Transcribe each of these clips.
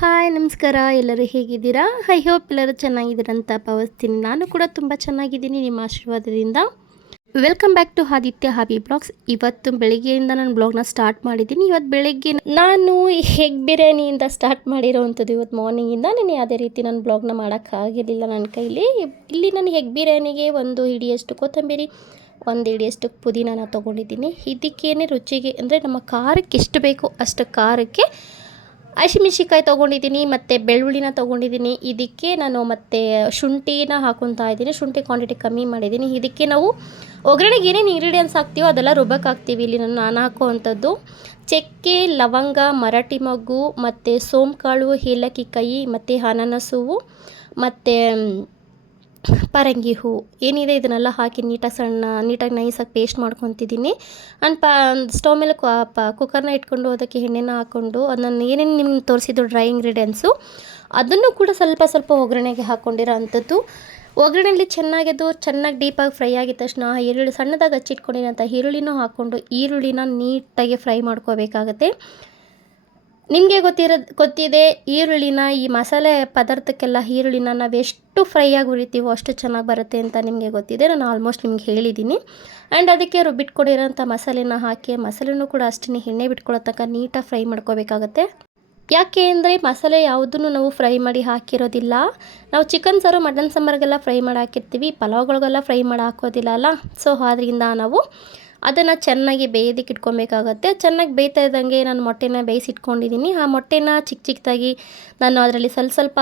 Hi, ನಮಸ್ಕಾರ. ಎಲ್ಲರೂ ಹೇಗಿದ್ದೀರಾ? ಐ ಹೋಪ್ ಎಲ್ಲರೂ ಚೆನ್ನಾಗಿದ್ದೀರಾ ಅಂತ ಭಾವಿಸ್ತೀನಿ. ನಾನು ಕೂಡ ತುಂಬ ಚೆನ್ನಾಗಿದ್ದೀನಿ ನಿಮ್ಮ ಆಶೀರ್ವಾದದಿಂದ. Welcome back to Aditya hobby blogs. ಇವತ್ತು ಬೆಳಿಗ್ಗೆಯಿಂದ ನಾನು ಬ್ಲಾಗ್ನ ಸ್ಟಾರ್ಟ್ ಮಾಡಿದ್ದೀನಿ. ಇವತ್ತು ಬೆಳಿಗ್ಗೆ ನಾನು ಹೆಗ್ ಬಿರಿಯಾನಿಯಿಂದ ಸ್ಟಾರ್ಟ್ ಮಾಡಿರೋವಂಥದ್ದು ಇವತ್ತು ಮಾರ್ನಿಂಗಿಂದ. ನಾನು ಯಾವುದೇ ರೀತಿ ನಾನು ಬ್ಲಾಗ್ನ ಮಾಡೋಕ್ಕಾಗಿರಲಿಲ್ಲ ನನ್ನ ಕೈಲಿ. ಇಲ್ಲಿ ನಾನು ಹೆಗ್ ಬಿರಿಯಾನಿಗೆ ಒಂದು ಹಿಡಿಯಷ್ಟು ಕೊತ್ತಂಬರಿ, ಒಂದು ಹಿಡಿಯಷ್ಟು ಪುದೀನ ತೊಗೊಂಡಿದ್ದೀನಿ. ಇದಕ್ಕೇನೆ ರುಚಿಗೆ ಅಂದರೆ ನಮ್ಮ ಖಾರಕ್ಕೆ ಎಷ್ಟು ಬೇಕೋ ಅಷ್ಟು ಖಾರಕ್ಕೆ ಹಸಿಮೆಣ್ಸಿಕಾಯಿ ತೊಗೊಂಡಿದ್ದೀನಿ, ಮತ್ತು ಬೆಳ್ಳುಳ್ಳಿನ ತೊಗೊಂಡಿದ್ದೀನಿ. ಇದಕ್ಕೆ ನಾನು ಮತ್ತು ಶುಂಠಿನ ಹಾಕೊತಾ ಇದ್ದೀನಿ. ಶುಂಠಿ ಕ್ವಾಂಟಿಟಿ ಕಮ್ಮಿ ಮಾಡಿದ್ದೀನಿ. ಇದಕ್ಕೆ ನಾವು ಒಗ್ಗರಣೆಗೆ ಏನೇನು ಇಂಗ್ರೀಡಿಯೆಂಟ್ಸ್ ಹಾಕ್ತೀವೋ ಅದೆಲ್ಲ ರುಬ್ಬಕ್ಕೆ ಹಾಕ್ತೀವಿ. ಇಲ್ಲಿ ನಾನು ನಾನು ಹಾಕುವಂಥದ್ದು ಚಕ್ಕೆ, ಲವಂಗ, ಮರಾಠಿ ಮಗ್ಗು, ಮತ್ತು ಸೋಂಕಾಳು, ಏಲಕ್ಕಿ ಕೈ ಮತ್ತು ಅನಾನಸು, ಮತ್ತು ಪರಂಗಿ ಹೂ ಏನಿದೆ ಇದನ್ನೆಲ್ಲ ಹಾಕಿ ನೀಟಾಗಿ ಸಣ್ಣ ನೀಟಾಗಿ ನೈಸಾಗಿ ಪೇಸ್ಟ್ ಮಾಡ್ಕೊತಿದ್ದೀನಿ. ಆ್ಯಂಡ್ ಪಾ ಸ್ಟವ್ ಮೇಲೆ ಕುಕ್ಕರ್ನ ಇಟ್ಕೊಂಡು ಅದಕ್ಕೆ ಎಣ್ಣೆನ ಹಾಕ್ಕೊಂಡು ಅದನ್ನು ಏನೇನು ನಿಮ್ಗೆ ತೋರಿಸಿದ್ದು ಡ್ರೈ ಇಂಗ್ರೀಡಿಯೆಂಟ್ಸು ಅದನ್ನು ಕೂಡ ಸ್ವಲ್ಪ ಸ್ವಲ್ಪ ಒಗ್ಗರಣೆಗೆ ಹಾಕ್ಕೊಂಡಿರೋ ಅಂಥದ್ದು. ಒಗ್ಗರಣೆಯಲ್ಲಿ ಚೆನ್ನಾಗಿ ಅದು ಚೆನ್ನಾಗಿ ಡೀಪಾಗಿ ಫ್ರೈ ಆಗಿದ ತಕ್ಷಣ ಈರುಳ್ಳಿ ಸಣ್ಣದಾಗಿ ಹಚ್ಚಿಟ್ಕೊಂಡಿರೋಂಥ ಈರುಳ್ಳಿನೂ ಹಾಕ್ಕೊಂಡು ಈರುಳ್ಳಿನ ನೀಟಾಗಿ ಫ್ರೈ ಮಾಡ್ಕೋಬೇಕಾಗತ್ತೆ. ನಿಮಗೆ ಗೊತ್ತಿರೋದು ಗೊತ್ತಿದೆ, ಈರುಳ್ಳಿನ ಈ ಮಸಾಲೆ ಪದಾರ್ಥಕ್ಕೆಲ್ಲ ಈರುಳ್ಳಿನ ನಾವು ಎಷ್ಟು ಫ್ರೈ ಆಗಿ ಉರಿತೀವೋ ಅಷ್ಟು ಚೆನ್ನಾಗಿ ಬರುತ್ತೆ ಅಂತ ನಿಮಗೆ ಗೊತ್ತಿದೆ, ನಾನು ಆಲ್ಮೋಸ್ಟ್ ನಿಮ್ಗೆ ಹೇಳಿದ್ದೀನಿ ಆ್ಯಂಡ್ ಅದಕ್ಕೆ ರುಬ್ಬಿಟ್ಕೊಡಿರೋಂಥ ಮಸಾಲೆನ ಹಾಕಿ, ಮಸಾಲೆನೂ ಕೂಡ ಅಷ್ಟೇ ಎಣ್ಣೆ ಬಿಟ್ಕೊಳ್ಳೋ ತನಕ ನೀಟಾಗಿ ಫ್ರೈ ಮಾಡ್ಕೋಬೇಕಾಗತ್ತೆ. ಯಾಕೆ ಅಂದರೆ ಮಸಾಲೆ ಯಾವುದನ್ನು ನಾವು ಫ್ರೈ ಮಾಡಿ ಹಾಕಿರೋದಿಲ್ಲ. ನಾವು ಚಿಕನ್ ಸಾರು ಮಟನ್ ಸಾಂಬಾರಿಗೆಲ್ಲ ಫ್ರೈ ಮಾಡಿ ಹಾಕಿರ್ತೀವಿ, ಪಲಾವ್ಗಳಿಗೆಲ್ಲ ಫ್ರೈ ಮಾಡಿ ಹಾಕೋದಿಲ್ಲ ಅಲ್ಲ. ಸೊ ಆದ್ದರಿಂದ ನಾವು ಅದನ್ನು ಚೆನ್ನಾಗಿ ಬೇಯೋದಕ್ಕೆ ಇಟ್ಕೊಬೇಕಾಗತ್ತೆ. ಚೆನ್ನಾಗಿ ಬೇಯ್ತಾ ಇದ್ದಂಗೆ ನಾನು ಮೊಟ್ಟೆನ ಬೇಯಿಸಿಟ್ಕೊಂಡಿದ್ದೀನಿ ಆ ಮೊಟ್ಟೆನ ಚಿಕ್ಕ ಚಿಕ್ಕದಾಗಿ ನಾನು ಅದರಲ್ಲಿ ಸ್ವಲ್ಪ ಸ್ವಲ್ಪ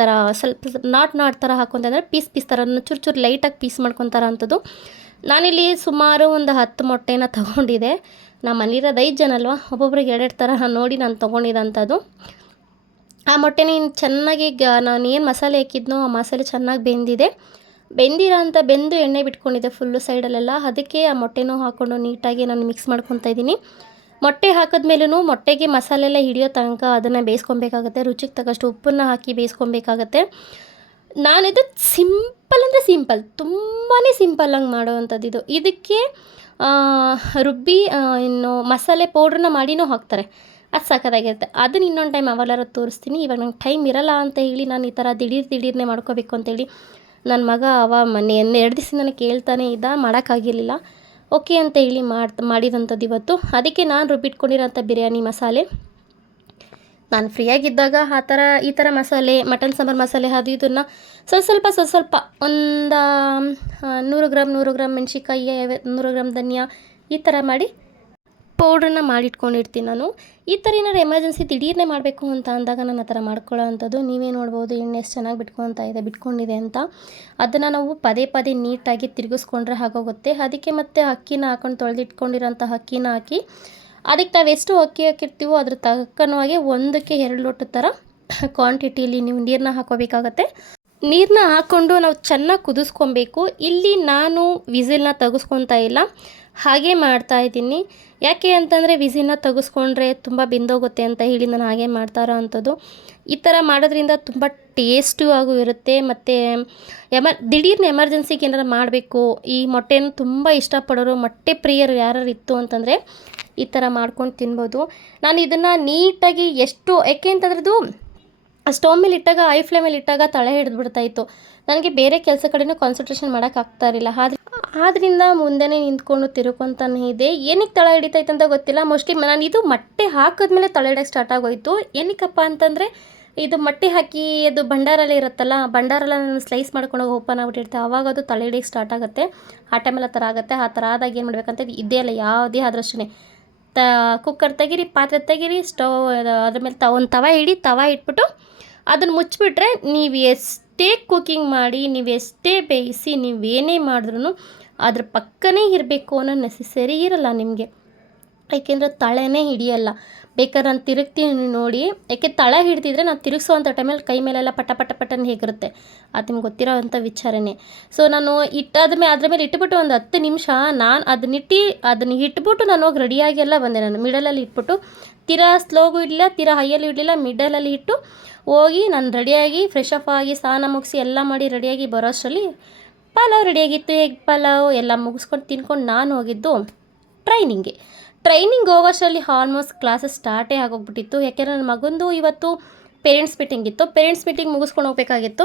ಥರ ಸ್ವಲ್ಪ ನಾಟ್ ನಾಟ್ ಥರ ಹಾಕೊಂತಂದರೆ ಪೀಸ್ ಪೀಸ್ ಥರ ಚೂರು ಚೂರು ಲೈಟಾಗಿ ಪೀಸ್ ಮಾಡ್ಕೊತಾರ ಅಂಥದ್ದು ನಾನಿಲ್ಲಿ ಸುಮಾರು ಒಂದು ಹತ್ತು ಮೊಟ್ಟೆನ ತೊಗೊಂಡಿದ್ದೆ ನಮ್ಮ ಮನೇಲಿರೋದು ಐದು ಜನ ಅಲ್ವಾ? ಒಬ್ಬೊಬ್ರಿಗೆ ಎರಡೆರಡು ಥರ ನೋಡಿ ನಾನು ತೊಗೊಂಡಿದ್ದಂಥದ್ದು ಆ ಮೊಟ್ಟೆನ ಚೆನ್ನಾಗಿ ನಾನು ಏನು ಮಸಾಲೆ ಹಾಕಿದ್ನೋ ಆ ಮಸಾಲೆ ಚೆನ್ನಾಗಿ ಬೆಂದಿದೆ. ಬೆಂದಿರೋ ಅಂತ ಬೆಂದು ಎಣ್ಣೆ ಬಿಟ್ಕೊಂಡಿದ್ದೆ ಫುಲ್ಲು ಸೈಡಲ್ಲೆಲ್ಲ ಅದಕ್ಕೆ ಆ ಮೊಟ್ಟೆನೂ ಹಾಕ್ಕೊಂಡು ನೀಟಾಗಿ ನಾನು ಮಿಕ್ಸ್ ಮಾಡ್ಕೊತಾ ಇದ್ದೀನಿ. ಮೊಟ್ಟೆ ಹಾಕಿದ್ಮೇಲೂ ಮೊಟ್ಟೆಗೆ ಮಸಾಲೆ ಎಲ್ಲ ಹಿಡಿಯೋ ತನಕ ಅದನ್ನು ಬೇಯಿಸ್ಕೊಬೇಕಾಗತ್ತೆ. ರುಚಿಗೆ ತಕ್ಕಷ್ಟು ಉಪ್ಪನ್ನು ಹಾಕಿ ಬೇಯಿಸ್ಕೊಬೇಕಾಗತ್ತೆ. ನಾನಿದು ಸಿಂಪಲ್ ಅಂದರೆ ಸಿಂಪಲ್ ತುಂಬಾ ಸಿಂಪಲ್ಲಾಗಿ ಮಾಡೋವಂಥದ್ದು ಇದು. ಇದಕ್ಕೆ ರುಬ್ಬಿ ಇನ್ನು ಮಸಾಲೆ ಪೌಡ್ರನ್ನ ಮಾಡಿನೂ ಹಾಕ್ತಾರೆ. ಅದು ಸಾಕಾಗಿರುತ್ತೆ ಅದನ್ನ ಇನ್ನೊಂದು ಟೈಮ್ ಅವೆಲ್ಲರೂ ತೋರಿಸ್ತೀನಿ. ಇವಾಗ ನಂಗೆ ಟೈಮ್ ಇರಲ್ಲ ಅಂತ ಹೇಳಿ ನಾನು ಈ ಥರ ದಿಢೀರ್ ದಿಢೀರ್ನೇ ಮಾಡ್ಕೋಬೇಕು ಅಂತೇಳಿ ನನ್ನ ಮಗ ಅವ ಮನೆ ಎರಡು ದಿವಸದಿಂದ ಕೇಳ್ತಾನೆ ಇದ್ದ, ಮಾಡೋಕ್ಕಾಗಿರಲಿಲ್ಲ. ಓಕೆ ಅಂತ ಹೇಳಿ ಮಾಡ್ತಾ ಮಾಡಿದಂಥದ್ದು ಇವತ್ತು. ಅದಕ್ಕೆ ನಾನು ರುಬ್ಬಿಟ್ಕೊಂಡಿರೋಂಥ ಬಿರಿಯಾನಿ ಮಸಾಲೆ. ನಾನು ಫ್ರೀಯಾಗಿದ್ದಾಗ ಆ ಥರ, ಈ ಥರ ಮಸಾಲೆ, ಮಟನ್ ಸಾಂಬಾರು ಮಸಾಲೆ, ಅದು ಇದನ್ನು ಸ್ವಲ್ಪ ಸ್ವಲ್ಪ ಸ್ವಲ್ಪ ಸ್ವಲ್ಪ ಒಂದು ನೂರು ಗ್ರಾಮ್ ನೂರು ಗ್ರಾಮ್ ಮೆಣಸಿಕಾಯಿ ನೂರು ಗ್ರಾಮ್ ಧನಿಯಾ ಈ ಥರ ಮಾಡಿ ಪೌಡ್ರನ್ನ ಮಾಡಿಟ್ಕೊಂಡಿರ್ತೀನಿ ನಾನು. ಈ ಥರ ಏನಾದ್ರು ಎಮರ್ಜೆನ್ಸಿ ದಿಢೀರ್ನೆ ಮಾಡಬೇಕು ಅಂತ ಅಂದಾಗ ನಾನು ಆ ಥರ ಮಾಡ್ಕೊಳ್ಳೋ ಅಂಥದ್ದು ನೀವೇ ನೋಡ್ಬೋದು ಎಣ್ಣೆ ಎಷ್ಟು ಚೆನ್ನಾಗಿ ಬಿಟ್ಕೊತಾ ಇದೆ, ಬಿಟ್ಕೊಂಡಿದೆ ಅಂತ. ಅದನ್ನು ನಾವು ಪದೇ ಪದೇ ನೀಟಾಗಿ ತಿರುಗಿಸ್ಕೊಂಡ್ರೆ ಹಾಗೋಗುತ್ತೆ ಅದಕ್ಕೆ ಮತ್ತೆ ಅಕ್ಕಿನ ಹಾಕೊಂಡು ತೊಳೆದಿಟ್ಕೊಂಡಿರೋಂಥ ಅಕ್ಕಿನ ಹಾಕಿ, ಅದಕ್ಕೆ ನಾವು ಅಕ್ಕಿ ಹಾಕಿರ್ತೀವೋ ಅದ್ರ ತಕ್ಕನವಾಗಿ ಒಂದಕ್ಕೆ ಎರಡು ಲೋಟ ಥರ ಕ್ವಾಂಟಿಟಿಲಿ ನೀವು ನೀರನ್ನ ಹಾಕೋಬೇಕಾಗತ್ತೆ. ನೀರನ್ನ ಹಾಕ್ಕೊಂಡು ನಾವು ಚೆನ್ನಾಗಿ ಕುದಿಸ್ಕೊಬೇಕು. ಇಲ್ಲಿ ನಾನು ವಿಸಿಲ್ನ ತೆಗೆಸ್ಕೊತಾ ಇಲ್ಲ. ಹಾಗೆ ಮಾಡ್ತಾ ಇದ್ದೀನಿ. ಯಾಕೆ ಅಂತಂದರೆ ವಿಸಿಲ್ನ ತೆಗೆಸ್ಕೊಂಡ್ರೆ ತುಂಬ ಬಿಂದೋಗುತ್ತೆ ಅಂತ ಹೇಳಿ ನಾನು ಹಾಗೆ ಮಾಡ್ತಾ ಇರೋ ಅಂಥದ್ದು. ಈ ಥರ ಮಾಡೋದ್ರಿಂದ ತುಂಬ ಟೇಸ್ಟು ಆಗು ಇರುತ್ತೆ ಮತ್ತು ಎಮರ್ ದಿಢೀರ್ನ ಎಮರ್ಜೆನ್ಸಿಗೆ ಏನಾರು ಮಾಡಬೇಕು. ಈ ಮೊಟ್ಟೆನ ತುಂಬ ಇಷ್ಟಪಡೋರು, ಮೊಟ್ಟೆ ಪ್ರಿಯರು ಯಾರು ಇತ್ತು ಅಂತಂದರೆ ಈ ಥರ ಮಾಡ್ಕೊಂಡು ತಿನ್ಬೋದು. ನಾನು ಇದನ್ನು ನೀಟಾಗಿ ಎಷ್ಟು, ಯಾಕೆ ಅಂತಂದ್ರದು ಸ್ಟವ್ ಮೇಲೆ ಇಟ್ಟಾಗ ಐ ಫ್ಲೇಮಲ್ಲಿ ಇಟ್ಟಾಗ ತಳೆ ಹಿಡಿದು ಬಿಡ್ತಾಯಿತ್ತು ನನಗೆ ಬೇರೆ ಕೆಲಸ ಕಡೆನೂ ಕಾನ್ಸಂಟ್ರೇಷನ್ ಮಾಡೋಕ್ಕಾಗ್ತಾ ಇರಲಿಲ್ಲ. ಆದ್ರೆ ಆದ್ದರಿಂದ ಮುಂದೆನೇ ನಿಂತ್ಕೊಂಡು ತಿರುಕೊಂತಾನೆ ಇದೆ ಏನಕ್ಕೆ ತಳ ಹಿಡಿತೈತೆ ಅಂತ ಗೊತ್ತಿಲ್ಲ. ಮೋಸ್ಟ್ಲಿ ನಾನು ಇದು ಮೊಟ್ಟೆ ಹಾಕಿದ್ಮೇಲೆ ತಳ ಹಿಡಿಯೋಕ್ಕೆ ಸ್ಟಾರ್ಟ್ ಆಗೋಯ್ತು. ಏನಕ್ಕಪ್ಪ ಅಂತಂದರೆ, ಇದು ಮೊಟ್ಟೆ ಹಾಕಿ ಅದು ಭಂಡಾರಲ್ಲಿ ಇರುತ್ತಲ್ಲ, ಭಂಡಾರಲ್ಲ ನಾನು ಸ್ಲೈಸ್ ಮಾಡ್ಕೊಂಡು ಓಪನ್ ಆಗಿಬಿಟ್ಟಿರ್ತೆ. ಆವಾಗ ಅದು ತಲೆ ಹಿಡಿಯೋಕ್ಕೆ ಸ್ಟಾರ್ಟ್ ಆಗುತ್ತೆ. ಆ ಟೈಮೆಲ್ಲ ಥರ ಆಗುತ್ತೆ. ಆ ಥರ ಆದಾಗ ಏನು ಮಾಡಬೇಕಂತ ಇದೆಯಲ್ಲ ಯಾವುದೇ ಆದ್ರಷ್ಟೇ ತ ಕುಕ್ಕರ್ ತೆಗೀರಿ, ಪಾತ್ರೆ ತೆಗೀರಿ ಸ್ಟವ್ ಅದ್ರ ಮೇಲೆ ತ, ಒಂದು ತವ ಇಡಿ, ತವ ಇಟ್ಬಿಟ್ಟು ಅದನ್ನು ಮುಚ್ಚಿಬಿಟ್ರೆ ನೀವು ಎಷ್ಟೇ ಕುಕ್ಕಿಂಗ್ ಮಾಡಿ, ನೀವು ಎಷ್ಟೇ ಬೇಯಿಸಿ ನೀವೇನೇ ಮಾಡಿದ್ರೂ ಅದ್ರ ಪಕ್ಕನೇ ಇರಬೇಕು ಅನ್ನೋ ನೆಸೆಸರಿ ಇರಲ್ಲ ನಿಮಗೆ. ಏಕೆಂದರೆ ತಳೆನೇ ಹಿಡಿಯಲ್ಲ. ಬೇಕಾದ್ರೆ ನಾನು ತಿರುಗ್ತೀನಿ ನೋಡಿ. ಯಾಕೆ ತಳ ಹಿಡ್ದಿದ್ರೆ ನಾನು ತಿರುಗಿಸುವಂಥ ಟೈಮಲ್ಲಿ ಕೈ ಮೇಲೆಲ್ಲ ಪಟ ಪಟ ಪಟನ್ ಹೇಗಿರುತ್ತೆ? ಅದು ನಿಮ್ಗೆ ಗೊತ್ತಿರೋ ಅಂಥ ವಿಚಾರನೇ. ಸೊ ನಾನು ಇಟ್ಟಾದ ಮೇಲೆ ಅದ್ರ ಮೇಲೆ ಇಟ್ಬಿಟ್ಟು ಒಂದು ಹತ್ತು ನಿಮಿಷ ನಾನು ಅದನ್ನಿಟ್ಟು ಅದನ್ನ ಇಟ್ಬಿಟ್ಟು ನಾನು ಹೋಗಿ ರೆಡಿಯಾಗಿ ಎಲ್ಲ ಬಂದೆ ನಾನು. ಮಿಡಲಲ್ಲಿ ಇಟ್ಬಿಟ್ಟು ತೀರಾ ಸ್ಲೋಗೂ ಇಡಲಿಲ್ಲ, ತೀರಾ ಹೈಯಲ್ಲಿ ಇಡಲಿಲ್ಲ ಮಿಡಲಲ್ಲಿ ಇಟ್ಟು ಹೋಗಿ ನಾನು ರೆಡಿಯಾಗಿ ಫ್ರೆಶ್ ಅಪ್ ಆಗಿ ಸ್ನಾನ ಮುಗಿಸಿ ಎಲ್ಲ ಮಾಡಿ ರೆಡಿಯಾಗಿ ಬರೋ ಅಷ್ಟರಲ್ಲಿ ಪಲಾವ್ ರೆಡಿಯಾಗಿತ್ತು ಹೇಗೆ ಪಲಾವ್? ಎಲ್ಲ ಮುಗಿಸ್ಕೊಂಡು ತಿನ್ಕೊಂಡು ನಾನು ಹೋಗಿದ್ದು ಟ್ರೈನಿಂಗ್ಗೆ ಟ್ರೈನಿಂಗ್ ಹೋಗೋಷ್ಟರಲ್ಲಿ ಆಲ್ಮೋಸ್ಟ್ ಕ್ಲಾಸಸ್ ಸ್ಟಾರ್ಟೇ ಆಗೋಗ್ಬಿಟ್ಟಿತ್ತು. ಯಾಕೆಂದರೆ ನನ್ನ ಮಗಂದು ಇವತ್ತು ಪೇರೆಂಟ್ಸ್ ಮೀಟಿಂಗ್ ಇತ್ತು. ಪೇರೆಂಟ್ಸ್ ಮೀಟಿಂಗ್ ಮುಗಿಸ್ಕೊಂಡು ಹೋಗಬೇಕಾಗಿತ್ತು.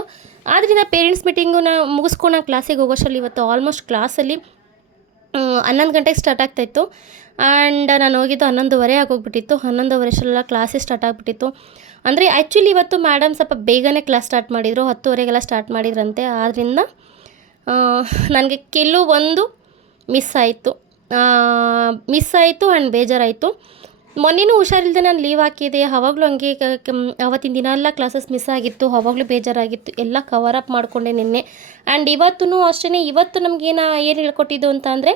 ಆದ್ದರಿಂದ ಪೇರೆಂಟ್ಸ್ ಮುಗಿಸ್ಕೊಂಡು ನಾನು ಕ್ಲಾಸಿಗೆ ಹೋಗೋಷ್ಟರಲ್ಲಿ ಇವತ್ತು ಆಲ್ಮೋಸ್ಟ್ ಕ್ಲಾಸಲ್ಲಿ ಹನ್ನೊಂದು ಗಂಟೆಗೆ ಸ್ಟಾರ್ಟ್ ಆಗ್ತಾಯಿತ್ತು ಆ್ಯಂಡ್ ನಾನು ಹೋಗಿದ್ದು ಹನ್ನೊಂದುವರೆ ಆಗೋಗ್ಬಿಟ್ಟಿತ್ತು. ಹನ್ನೊಂದುವರೆ ಅಷ್ಟೆಲ್ಲ ಕ್ಲಾಸೇ ಸ್ಟಾರ್ಟ್ ಆಗಿಬಿಟ್ಟಿತ್ತು. ಅಂದರೆ ಆ್ಯಕ್ಚುಲಿ ಇವತ್ತು ಮೇಡಮ್ ಸ್ವಲ್ಪ ಬೇಗನೆ ಕ್ಲಾಸ್ ಸ್ಟಾರ್ಟ್ ಮಾಡಿದರು. ಹತ್ತುವರೆಗೆಲ್ಲ ಸ್ಟಾರ್ಟ್ ಮಾಡಿದ್ರಂತೆ. ಆದ್ದರಿಂದ ನನಗೆ ಕೆಲವೊಂದು ಮಿಸ್ ಆಯಿತು. ಮಿಸ್ ಆಯಿತು ಆ್ಯಂಡ್ ಬೇಜಾರಾಯಿತು. ಮೊನ್ನೆನೂ ಹುಷಾರಿಲ್ಲದೆ ನಾನು ಲೀವ್ ಹಾಕಿದೆ. ಅವಾಗಲೂ ಹಂಗೆ ಅವತ್ತಿನ ದಿನ ಎಲ್ಲ ಕ್ಲಾಸಸ್ ಮಿಸ್ ಆಗಿತ್ತು. ಅವಾಗಲೂ ಬೇಜಾರಾಗಿತ್ತು. ಎಲ್ಲ ಕವರ್ ಅಪ್ ಮಾಡಿಕೊಂಡೆ ನಿನ್ನೆ. ಆ್ಯಂಡ್ ಇವತ್ತೂ ಅಷ್ಟೇ ಇವತ್ತು ನಮಗೇನು ಏನು ಹೇಳ್ಕೊಟ್ಟಿದ್ದು ಅಂತ ಅಂದರೆ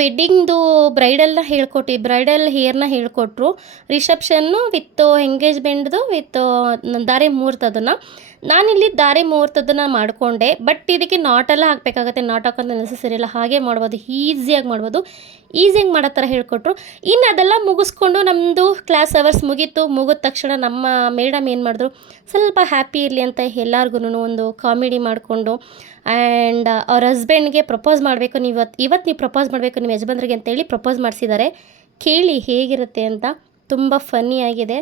ವೆಡ್ಡಿಂಗ್ದು ಬ್ರೈಡಲ್ನ ಹೇಳ್ಕೊಟ್ಟು ಬ್ರೈಡಲ್ ಹೇರ್ನ ಹೇಳ್ಕೊಟ್ರು. ರಿಸೆಪ್ಷನ್ನು ವಿತ್ ಎಂಗೇಜ್ಮೆಂಟ್ದು ವಿತ್ ದಾರೆ ಮುಹೂರ್ತದನ್ನು. ನಾನಿಲ್ಲಿ ದಾರೆ ಮುಹೂರ್ತದನ್ನ ಮಾಡಿಕೊಂಡೆ. ಬಟ್ ಇದಕ್ಕೆ ನಾಟೆಲ್ಲ ಹಾಕಬೇಕಾಗತ್ತೆ. ನಾಟ್ ಹಾಕೋದು ನೆಸಸರಿ ಇಲ್ಲ ಹಾಗೆ ಮಾಡ್ಬೋದು. ಈಸಿಯಾಗಿ ಮಾಡ್ಬೋದು. ಈಸಿಯಾಗಿ ಮಾಡೋ ಥರ ಹೇಳ್ಕೊಟ್ರು. ಇನ್ನು ಅದೆಲ್ಲ ಮುಗಿಸ್ಕೊಂಡು ನಮ್ಮದು ಕ್ಲಾಸ್ ಅವರ್ಸ್ ಮುಗೀತು. ಮುಗಿದ ತಕ್ಷಣ ನಮ್ಮ ಮೇಡಮ್ ಏನು ಮಾಡಿದ್ರು, ಸ್ವಲ್ಪ ಹ್ಯಾಪಿ ಇರಲಿ ಅಂತ ಎಲ್ಲರಿಗೂ ಒಂದು ಕಾಮಿಡಿ ಮಾಡಿಕೊಂಡು ಆ್ಯಂಡ್ ಅವ್ರ ಹಸ್ಬೆಂಡ್ಗೆ ಪ್ರಪೋಸ್ ಮಾಡಬೇಕು. ನೀವು ಇವತ್ತು ನೀವು ಪ್ರಪೋಸ್ ಮಾಡಬೇಕು ನಿಮ್ಮ ಯಜಮಾನ್ರಿಗೆ ಅಂತೇಳಿ ಪ್ರಪೋಸ್ ಮಾಡಿಸಿದ್ದಾರೆ. ಕೇಳಿ ಹೇಗಿರುತ್ತೆ ಅಂತ ತುಂಬ ಫನ್ನಿ ಆಗಿದೆ,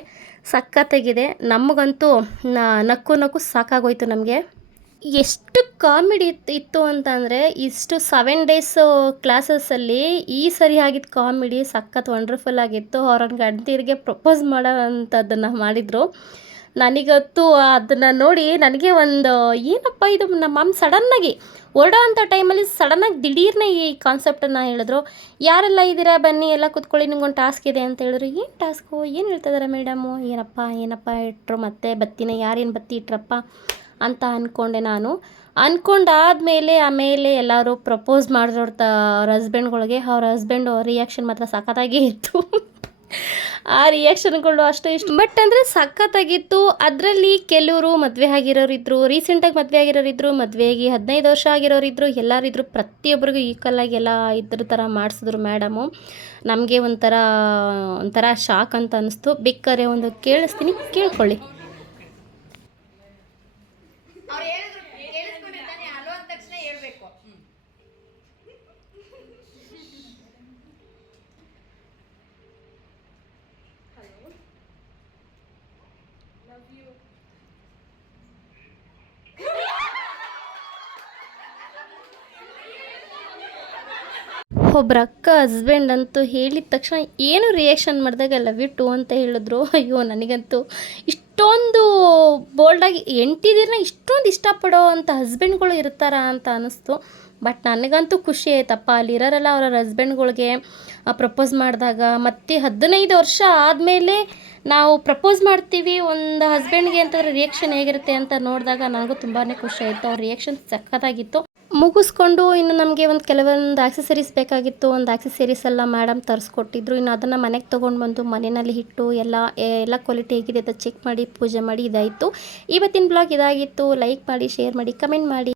ಸಖತ್ತಾಗಿದೆ. ನಮಗಂತೂ ನಕ್ಕು ನಕ್ಕು ಸಾಕಾಗೋಯ್ತು ನಮಗೆ. ಎಷ್ಟು ಕಾಮಿಡಿ ಇತ್ತು ಇತ್ತು ಅಂತ ಅಂದರೆ ಇಷ್ಟು ಸೆವೆನ್ ಡೇಸು ಕ್ಲಾಸಸ್ಸಲ್ಲಿ ಈ ಸರಿ ಆಗಿದ್ದ ಕಾಮಿಡಿ ಸಖತ್ ವಂಡರ್ಫುಲ್ ಆಗಿತ್ತು. ಅವ್ರ ಗಂಡತಿರಿಗೆ ಪ್ರಪೋಸ್ ಮಾಡೋವಂಥದ್ದನ್ನು ಮಾಡಿದರು. ನನಗಂತೂ ಅದನ್ನು ನೋಡಿ ನನಗೆ ಒಂದು, ಏನಪ್ಪ ಇದು ನಮ್ಮ ಮಾಮ್ ಸಡನ್ನಾಗಿ ಹೊರಡೋ ಅಂಥ ಟೈಮಲ್ಲಿ ಸಡನ್ನಾಗಿ ದಿಢೀರ್ನೆ ಈ ಕಾನ್ಸೆಪ್ಟನ್ನು ಹೇಳಿದ್ರು. ಯಾರೆಲ್ಲ ಇದ್ದೀರಾ ಬನ್ನಿ, ಎಲ್ಲ ಕೂತ್ಕೊಳ್ಳಿ, ನಿಮ್ಗೊಂದು ಟಾಸ್ಕ್ ಇದೆ ಅಂತ ಹೇಳಿದ್ರು. ಏನು ಟಾಸ್ಕು? ಏನು ಹೇಳ್ತಿದ್ದಾರೆ ಮೇಡಮು? ಏನಪ್ಪ ಏನಪ್ಪ ಇಟ್ಟರು ಮತ್ತೆ ಬತ್ತಿನ ಯಾರೇನು ಬತ್ತಿ ಇಟ್ರಪ್ಪ ಅಂತ ಅಂದ್ಕೊಂಡೆ ನಾನು. ಅಂದ್ಕೊಂಡಾದ್ಮೇಲೆ ಆಮೇಲೆ ಎಲ್ಲರೂ ಪ್ರಪೋಸ್ ಮಾಡಿದ್ರು ಅವ್ರ ಹಸ್ಬೆಂಡ್ಗಳಿಗೆ ಅವ್ರ ಹಸ್ಬೆಂಡು ರಿಯಾಕ್ಷನ್ ಮಾತ್ರ ಸಖತ್ತಾಗೇ ಇತ್ತು. ಆ ರಿಯಾಕ್ಷನ್ಗಳು ಅಷ್ಟೇ ಇಷ್ಟು. ಬಟ್ ಅಂದರೆ ಸಖತ್ತಾಗಿತ್ತು. ಅದರಲ್ಲಿ ಕೆಲವರು ಮದುವೆ ಆಗಿರೋರು ಇದ್ದರು ರೀಸೆಂಟಾಗಿ ಮದುವೆ ಆಗಿರೋರು ಮದುವೆ ಮದುವೆಗೆ ಹದಿನೈದು ವರ್ಷ ಆಗಿರೋರು ಇದ್ರು ಎಲ್ಲರಿದ್ರು ಪ್ರತಿಯೊಬ್ಬರಿಗೂ ಈಕ್ವಲ್ ಆಗಿ ಎಲ್ಲ ಇದ್ರ ಥರ ಮಾಡಿಸಿದ್ರು ಮೇಡಮು ನಮಗೆ ಒಂಥರ ಒಂಥರ ಶಾಕ್ ಅಂತ ಅನಿಸ್ತು. ಬಿಕ್ಕರೆ ಒಂದು ಕೇಳಿಸ್ತೀನಿ, ಕೇಳ್ಕೊಳ್ಳಿ. ಒಬ್ರ ಅಕ್ಕ ಹಸ್ಬೆಂಡ್ ಅಂತೂ ಹೇಳಿದ ತಕ್ಷಣ ಏನು ರಿಯಾಕ್ಷನ್ ಮಾಡಿದಾಗ ಲವ್ ಯು ಟು ಅಂತ ಹೇಳಿದ್ರು. ಅಯ್ಯೋ, ನನಗಂತೂ ಇಷ್ಟೊಂದು ಬೋಲ್ಡಾಗಿ ಎಂಟಿದಿರನ್ನ ಇಷ್ಟೊಂದು ಇಷ್ಟಪಡೋ ಅಂಥ ಹಸ್ಬೆಂಡ್ಗಳು ಇರ್ತಾರ ಅಂತ ಅನ್ನಿಸ್ತು. ಬಟ್ ನನಗಂತೂ ಖುಷಿ ಆಯ್ತಪ್ಪ. ಅಲ್ಲಿರೋರಲ್ಲ ಅವ್ರ ಹಸ್ಬೆಂಡ್ಗಳಿಗೆ ಪ್ರಪೋಸ್ ಮಾಡಿದಾಗ, ಮತ್ತೆ ಹದಿನೈದು ವರ್ಷ ಆದಮೇಲೆ ನಾವು ಪ್ರಪೋಸ್ ಮಾಡ್ತೀವಿ, ಒಂದು ಹಸ್ಬೆಂಡ್ಗೆ ಅಂತಂದ್ರೆ ರಿಯಾಕ್ಷನ್ ಹೇಗಿರುತ್ತೆ ಅಂತ ನೋಡಿದಾಗ ನನಗೂ ತುಂಬಾ ಖುಷಿ ಆಯಿತು. ಅವ್ರ ರಿಯಾಕ್ಷನ್ ಸಖತ್ತಾಗಿತ್ತು. ಮುಗಿಸ್ಕೊಂಡು ಇನ್ನು ನಮಗೆ ಒಂದು ಕೆಲವೊಂದು ಆಕ್ಸೆಸರೀಸ್ ಬೇಕಾಗಿತ್ತು, ಒಂದು ಆಕ್ಸೆಸರೀಸ್ ಎಲ್ಲ ಮೇಡಮ್ ತರಿಸ್ಕೊಟ್ಟಿದ್ರು. ಇನ್ನು ಅದನ್ನು ಮನೆಗೆ ತೊಗೊಂಡು ಬಂದು ಮನೆಯಲ್ಲಿ ಇಟ್ಟು ಎಲ್ಲ ಎಲ್ಲ ಕ್ವಾಲಿಟಿ ಹೇಗಿದೆ ಅಂತ ಚೆಕ್ ಮಾಡಿ, ಪೂಜೆ ಮಾಡಿ ಇದಾಯಿತು. ಇವತ್ತಿನ ಬ್ಲಾಗ್ ಇದಾಗಿತ್ತು. ಲೈಕ್ ಮಾಡಿ ಶೇರ್ ಮಾಡಿ ಕಮೆಂಟ್ ಮಾಡಿ.